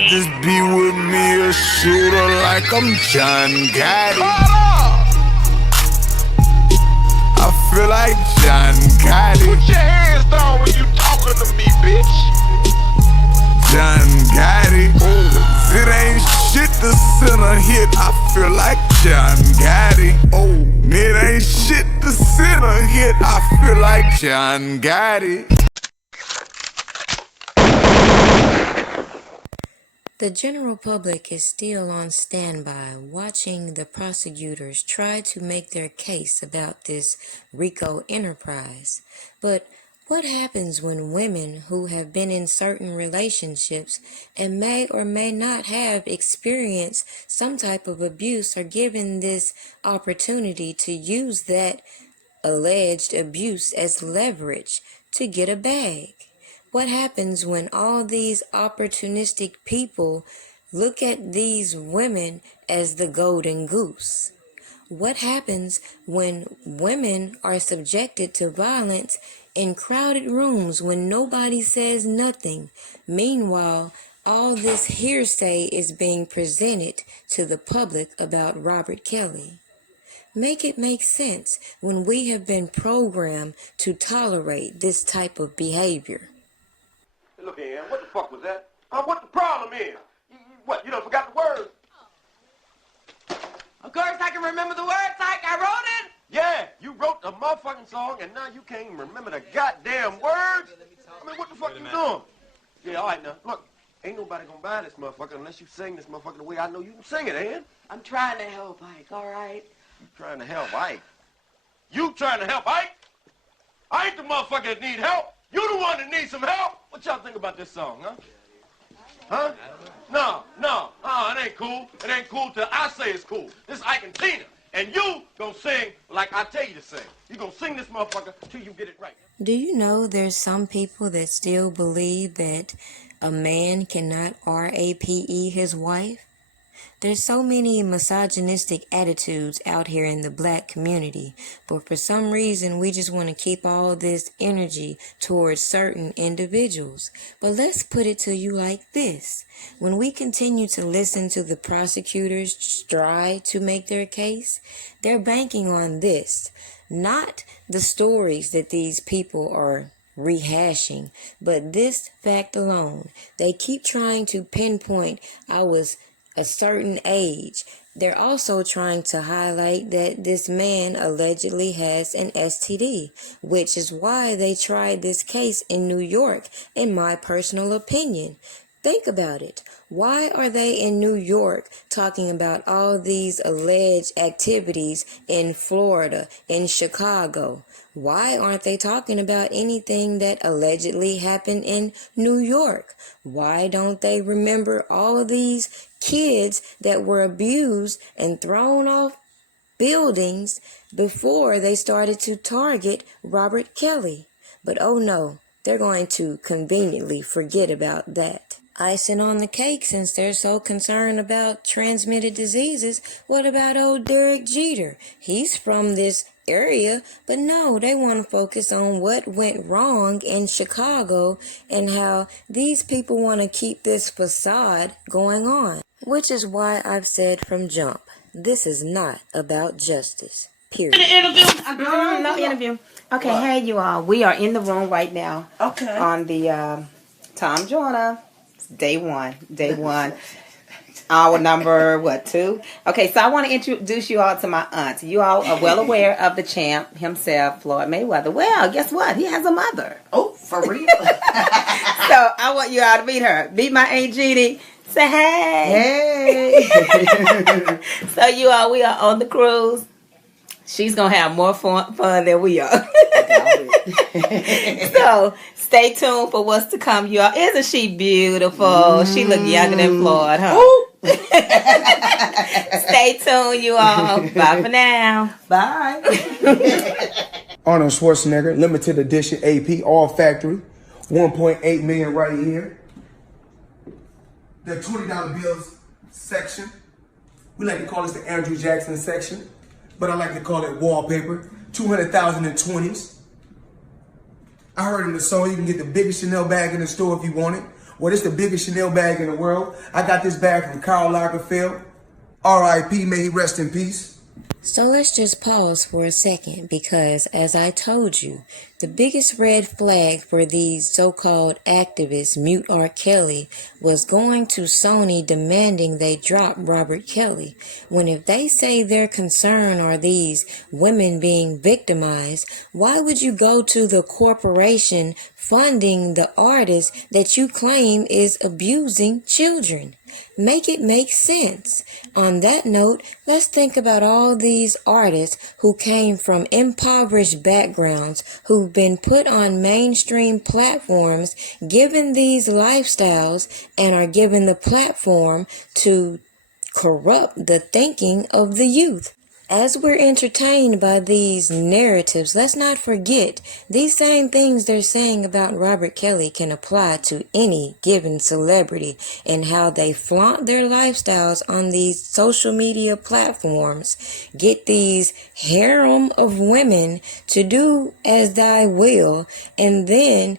I just be with me a shooter like I'm John Gotti. I feel like John Gotti. Put your hands down when you talking to me, bitch. John Gotti. It ain't shit to send a hit. I feel like John Gotti. Oh, it ain't shit to send a hit. I feel like John Gotti. The general public is still on standby, watching the prosecutors try to make their case about this RICO enterprise. But what happens when women who have been in certain relationships and may or may not have experienced some type of abuse are given this opportunity to use that alleged abuse as leverage to get a bag? What happens when all these opportunistic people look at these women as the golden goose? What happens when women are subjected to violence in crowded rooms when nobody says nothing? Meanwhile, all this hearsay is being presented to the public about Robert Kelly. Make it make sense when we have been programmed to tolerate this type of behavior. Look here, what the fuck was that? What the problem is? What, you done forgot the words? Of course I can remember the words, Ike. I wrote it. Yeah, you wrote the motherfucking song, and now you can't even remember the goddamn words? I mean, what the fuck you doing? Yeah, all right, now, look, ain't nobody gonna buy this motherfucker unless you sing this motherfucker the way I know you can sing it, Ann. I'm trying to help, Ike, all right? You trying to help Ike? You trying to help Ike? I ain't the motherfucker that need help. You the one that needs some help. What y'all think about this song, huh? Huh? No, it ain't cool. It ain't cool till I say it's cool. This is Ike and Tina. And you gonna sing like I tell you to sing. You gonna sing this motherfucker till you get it right. Do you know there's some people that still believe that a man cannot RAPE his wife? There's so many misogynistic attitudes out here in the black community, but for some reason we just want to keep all this energy towards certain individuals. But let's put it to you like this. When we continue to listen to the prosecutors try to make their case, they're banking on this, not the stories that these people are rehashing, but this fact alone. They keep trying to pinpoint I was a certain age. They're also trying to highlight that this man allegedly has an STD, which is why they tried this case in New York, in my personal opinion. Think about it. Why are they in New York talking about all these alleged activities in Florida, in Chicago? Why aren't they talking about anything that allegedly happened in New York? Why don't they remember all these kids that were abused and thrown off buildings before they started to target Robert Kelly? But oh no, they're going to conveniently forget about that. Icing on the cake, since they're so concerned about transmitted diseases, what about old Derek Jeter? He's from this area, but no, they want to focus on what went wrong in Chicago and how these people want to keep this facade going on. Which is why I've said from jump, this is not about justice, period. No interview. Okay, what? Hey you all, we are in the room right now. Okay. On the Tom Joyner, day one. Our number, 2? Okay, so I want to introduce you all to my aunt. You all are well aware of the champ himself, Floyd Mayweather. Well, guess what? He has a mother. Oh, for real? So I want you all to meet her. Meet my Aunt Judy. Say hey. Hey. So you all, we are on the cruise. She's going to have more fun than we are. So stay tuned for what's to come, you all. Isn't she beautiful? She look younger than Floyd, huh? Stay tuned, you all. Bye for now. Bye. Arnold Schwarzenegger, limited edition AP, all factory. 1.8 million right here. The $20 bills section. We like to call this the Andrew Jackson section, but I like to call it wallpaper. 200,000 in 20s. I heard in the song you can get the biggest Chanel bag in the store if you want it, Well, it's the biggest Chanel bag in the world. I got this bag from Karl Lagerfeld. R.I.P. May he rest in peace. So let's just pause for a second because, as I told you, the biggest red flag for these so-called activists, mute R. Kelly, was going to Sony demanding they drop Robert Kelly. When if they say their concern are these women being victimized, why would you go to the corporation funding the artist that you claim is abusing children? Make it make sense. On that note, let's think about all these artists who came from impoverished backgrounds, who've been put on mainstream platforms, given these lifestyles, and are given the platform to corrupt the thinking of the youth. As we're entertained by these narratives, let's not forget these same things they're saying about Robert Kelly can apply to any given celebrity, and how they flaunt their lifestyles on these social media platforms, get these harem of women to do as thy will, and then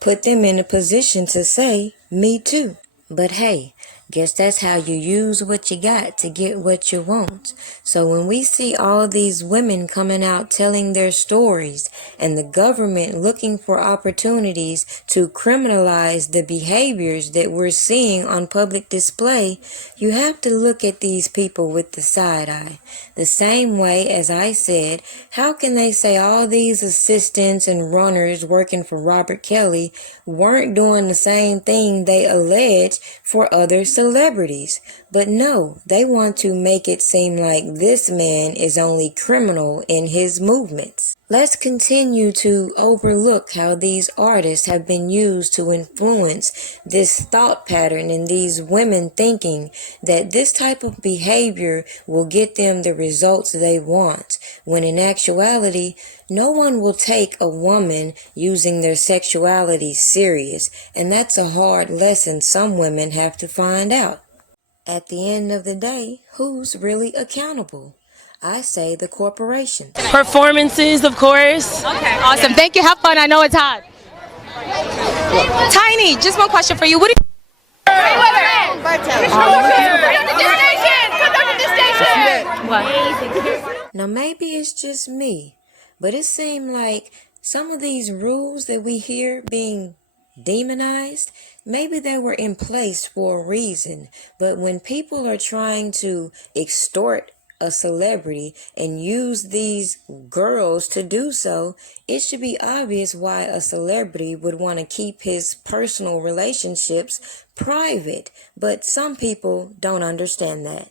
put them in a position to say, me too. But hey, guess that's how you use what you got to get what you want. So when we see all these women coming out telling their stories and the government looking for opportunities to criminalize the behaviors that we're seeing on public display, you have to look at these people with the side eye. The same way as I said, how can they say all these assistants and runners working for Robert Kelly weren't doing the same thing they allege for other celebrities? But no, they want to make it seem like this man is only criminal in his movements. Let's continue to overlook how these artists have been used to influence this thought pattern in these women, thinking that this type of behavior will get them the results they want, when in actuality, no one will take a woman using their sexuality serious, and that's a hard lesson some women have to find out. At the end of the day, who's really accountable? I say the corporation. Performances, of course. Okay, awesome. Thank you. Have fun. I know it's hot. Tiny, just one question for you. What do you... What? Now maybe it's just me, but it seemed like some of these rules that we hear being demonized, maybe they were in place for a reason. But when people are trying to extort a celebrity and use these girls to do so, it should be obvious why a celebrity would want to keep his personal relationships private. But some people don't understand that.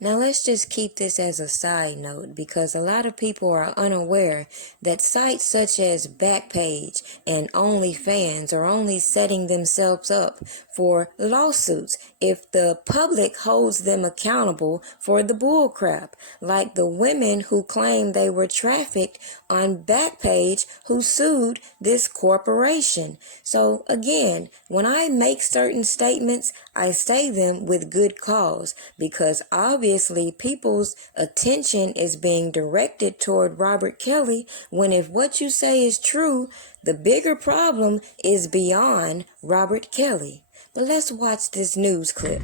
Now let's just keep this as a side note, because a lot of people are unaware that sites such as Backpage and OnlyFans are only setting themselves up for lawsuits if the public holds them accountable for the bullcrap, like the women who claim they were trafficked on Backpage who sued this corporation. So again, when I make certain statements, I say them with good cause, because obviously people's attention is being directed toward Robert Kelly, when if what you say is true, the bigger problem is beyond Robert Kelly. But let's watch this news clip.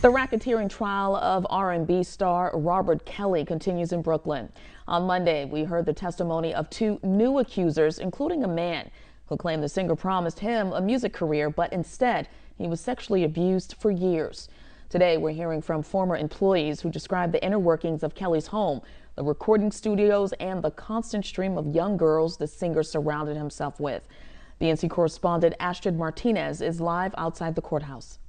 The racketeering trial of R&B star Robert Kelly continues in Brooklyn. On Monday, we heard the testimony of two new accusers, including a man who claimed the singer promised him a music career, but instead he was sexually abused for years. Today, we're hearing from former employees who describe the inner workings of Kelly's home, the recording studios, and the constant stream of young girls the singer surrounded himself with. BNC correspondent Astrid Martinez is live outside the courthouse.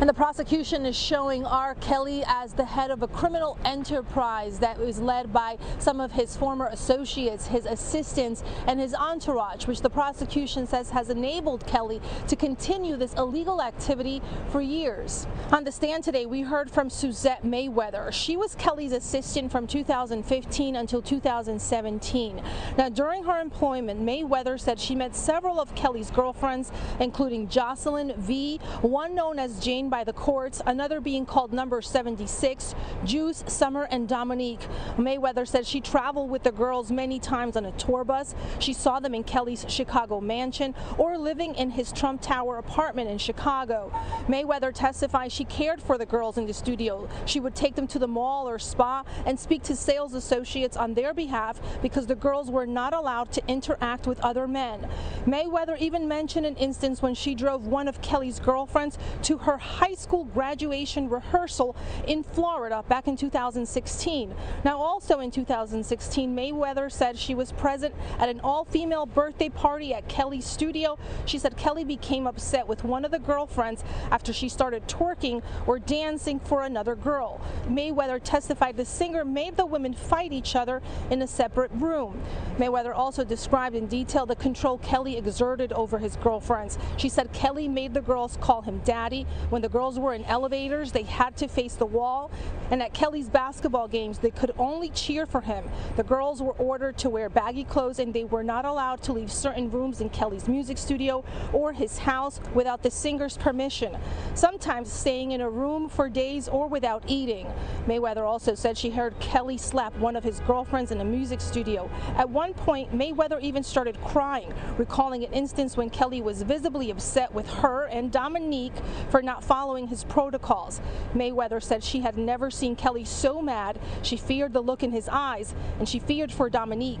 And the prosecution is showing R. Kelly as the head of a criminal enterprise that was led by some of his former associates, his assistants, and his entourage, which the prosecution says has enabled Kelly to continue this illegal activity for years. On the stand today, we heard from Suzette Mayweather. She was Kelly's assistant from 2015 until 2017. Now, during her employment, Mayweather said she met several of Kelly's girlfriends, including Jocelyn V., one known as Jane arraigned by the courts, another being called number 76, Juice, Summer, and Dominique. Mayweather said she traveled with the girls many times on a tour bus. She saw them in Kelly's Chicago mansion or living in his Trump Tower apartment in Chicago. Mayweather testified she cared for the girls in the studio. She would take them to the mall or spa and speak to sales associates on their behalf because the girls were not allowed to interact with other men. Mayweather even mentioned an instance when she drove one of Kelly's girlfriends to her high school graduation rehearsal in Florida back in 2016. Now, also in 2016, Mayweather said she was present at an all-female birthday party at Kelly's studio. She said Kelly became upset with one of the girlfriends after she started twerking or dancing for another girl. Mayweather testified the singer made the women fight each other in a separate room. Mayweather also described in detail the control Kelly exerted over his girlfriends. She said Kelly made the girls call him daddy. When the girls were in elevators, they had to face the wall. And at Kelly's basketball games, they could only cheer for him. The girls were ordered to wear baggy clothes and they were not allowed to leave certain rooms in Kelly's music studio or his house without the singer's permission, sometimes staying in a room for days or without eating. Mayweather also said she heard Kelly slap one of his girlfriends in a music studio. At one point, Mayweather even started crying, recalling an instance when Kelly was visibly upset with her and Dominique for not following his protocols. Mayweather said she had never seen Kelly so mad. She feared the look in his eyes, and she feared for Dominique.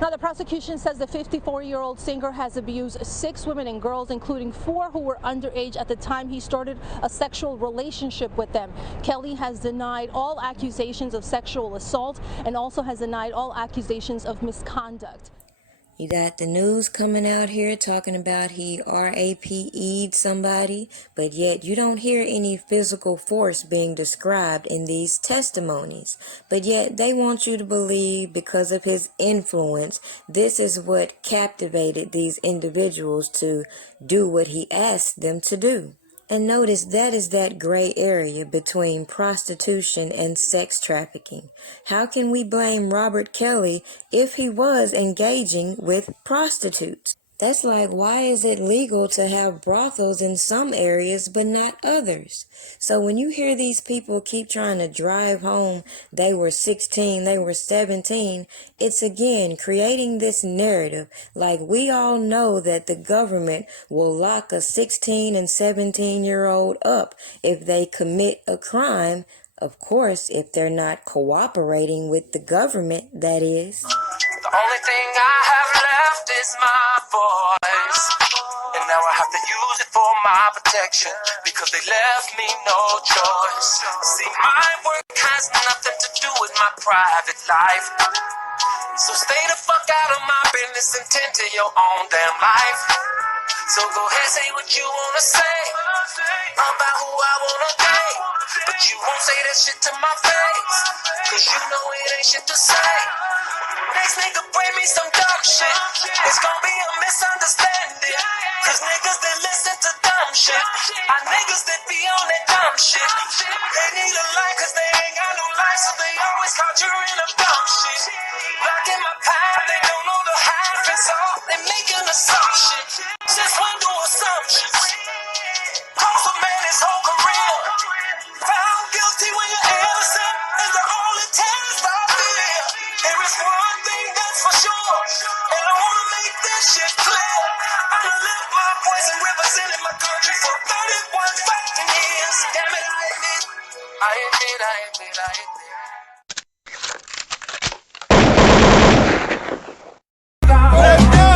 Now, the prosecution says the 54-year-old singer has abused 6 women and girls, including 4 who were underage at the time he started a sexual relationship with them. Kelly has denied all accusations of sexual assault and also has denied all accusations of misconduct. You got the news coming out here talking about he RAPE'd somebody, but yet you don't hear any physical force being described in these testimonies. But yet they want you to believe because of his influence, this is what captivated these individuals to do what he asked them to do. And notice that is that gray area between prostitution and sex trafficking. How can we blame Robert Kelly if he was engaging with prostitutes? That's like, why is it legal to have brothels in some areas but not others? So when you hear these people keep trying to drive home they were 16, they were 17, it's again creating this narrative like we all know that the government will lock a 16 and 17-year-old up if they commit a crime. Of course, if they're not cooperating with the government, that is. The only thing I have left is my voice, and now I have to use it for my protection because they left me no choice. See, my work has nothing to do with my private life, so stay the fuck out of my business and tend to your own damn life. So go ahead, say what you wanna say about who I wanna date, but you won't say that shit to my face, cause you know it ain't shit to say. Next nigga bring me some dumb shit, it's gonna be a misunderstanding, cause niggas that listen to dumb shit are niggas that be on that dumb shit. They need a life cause they ain't got no life, so they always conjuring up dumb shit. Blocking my path, they don't know the half and all, they making assumptions. Since when do assumptions? Cost a man his whole career. Found guilty when you're innocent is the only test I fear. There is one thing that's for sure, and I wanna make this shit clear. I done lived my voice and represented my country for 31 fucking years. Damn it, I admit. Let's go!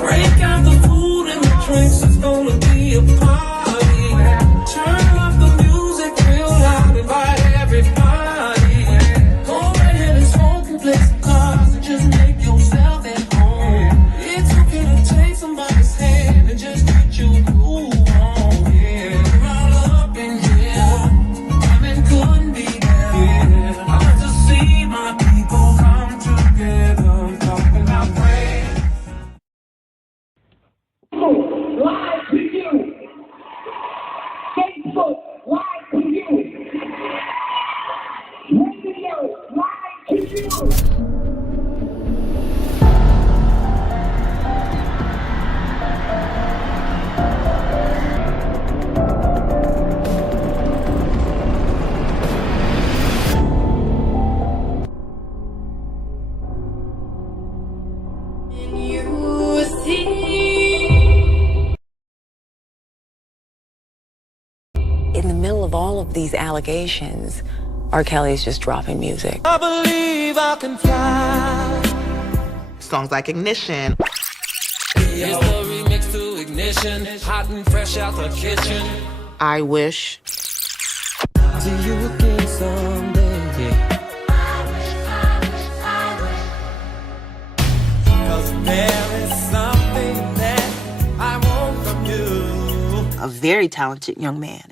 Break out the food and the drinks, it's gonna be a party. Turn up the music real loud, invite everybody. Go right ahead and smoke and play some cards and just make yourself at home. It's okay to take somebody's hand and just get you groove on. Yeah, we're all up in here, I mean couldn't be there. in the middle of all of these allegations, R. Kelly's just dropping music. I believe I can fly. Songs like Ignition. Here's the remix to Ignition, hot and fresh out the kitchen. I Wish. See you again someday. Cause there is something that I want from you. A very talented young man.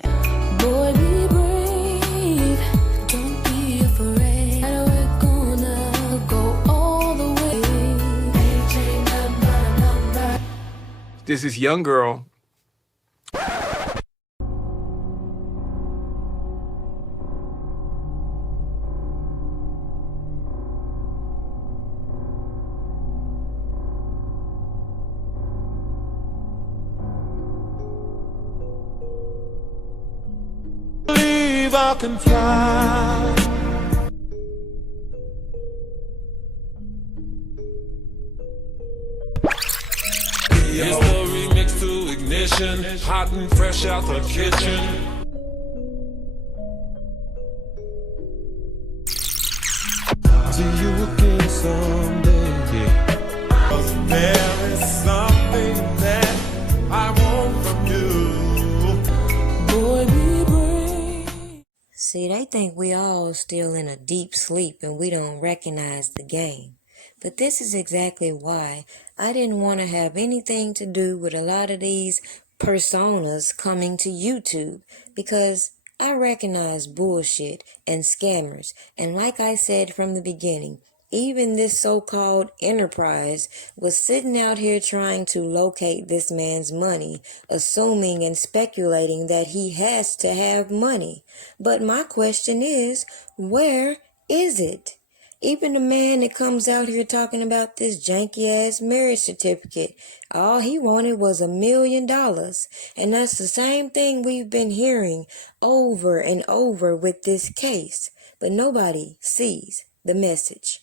Boy, be brave. Don't be afraid. We're gonna go all the way. This is young girl. Believe I can fly. Here's the remix to Ignition, hot and fresh out the kitchen. See you again someday. Cause there is something that I want from you. Boy, be brave. See, they think we all still in a deep sleep and we don't recognize the game. But this is exactly why I didn't want to have anything to do with a lot of these personas coming to YouTube, because I recognize bullshit and scammers, and like I said from the beginning, even this so-called enterprise was sitting out here trying to locate this man's money, assuming and speculating that he has to have money. But my question is, where is it? Even the man that comes out here talking about this janky-ass marriage certificate, all he wanted was $1 million. And that's the same thing we've been hearing over and over with this case. But nobody sees the message.